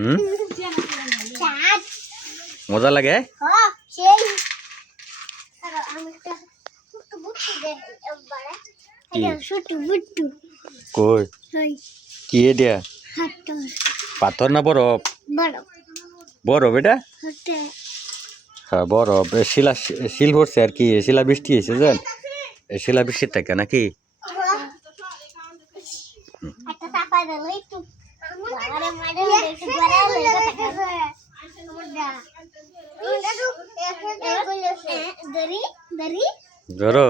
হুম মজা লাগে কই কি দিয়া পাথর না বরফ বরফ এটা হ্যাঁ বরফ শিলা শিল ভরছে আর কি শিলা বৃষ্টি হয়েছে জান শিলা বৃষ্টির থেকে নাকি ধরো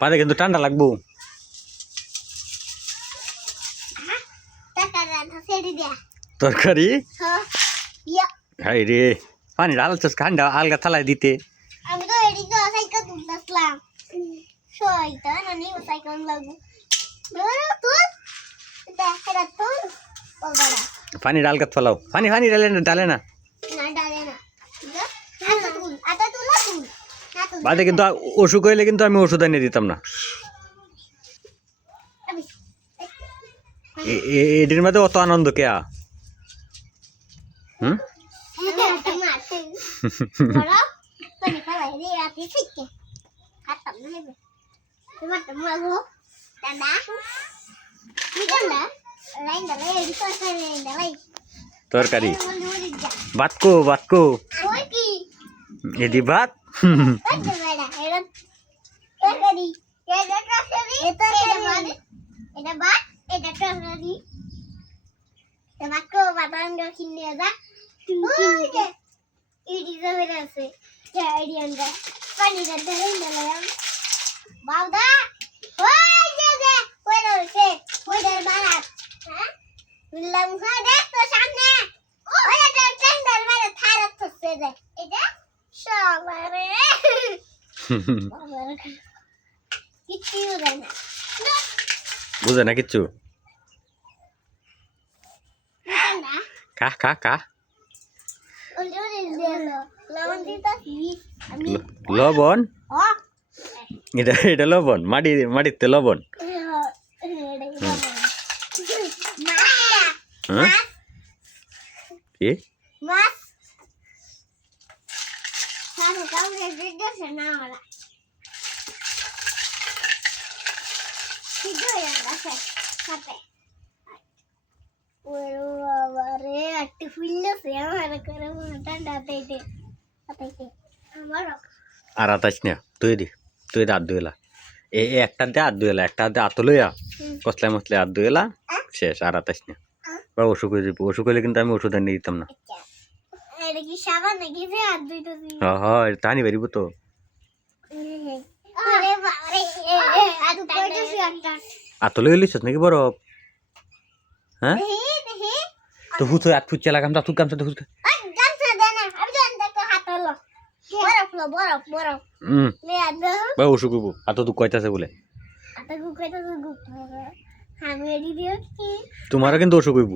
পাতে কিন্তু ঠান্ডা লাগবো তরকারি হাই রে পানি ঢালছস ঠান্ডা আলগা থালায় দিতে আমি তো এদিকে সাইকেল তুলতাম শয়তান আমি সাইকেল লাগু পানি ডাল কাত ফেলাও পানি পানি ডালে না বাদে কিন্তু অসুখ হইলে কিন্তু আমি ওষুধ এনে দিতাম না এটির মধ্যে অত আনন্দ কে হুম তরকারি ভাতকো ভাতকো এদি ভাত বুঝে না কিচ্ছু কা কা কা লবণ এটা এটা লবণ মাটিতে লবণ কি আর আতাস না তুই হাত ধুয়েলা একটা দিয়ে হাত ধুয়েলা একটা দিয়ে হাত লইয়া কসলায় মশলায় হাত ধুয়েলা শেষ আর আতাস না বা অসুখ হয়ে যাবো অসুখ হইলে কিন্তু আমি ওষুধ এনে দিতাম না হ্যাঁ টানি বেরিব তো আতলে লিস নাকি বরফ হ্যাঁ তো হুতো আট ফুট চালা গামছা তুই গামছা দেখুন বা অসুখ হইব আতো তুই কয়তাছে বলে তোমারও কিন্তু অসুখ হইব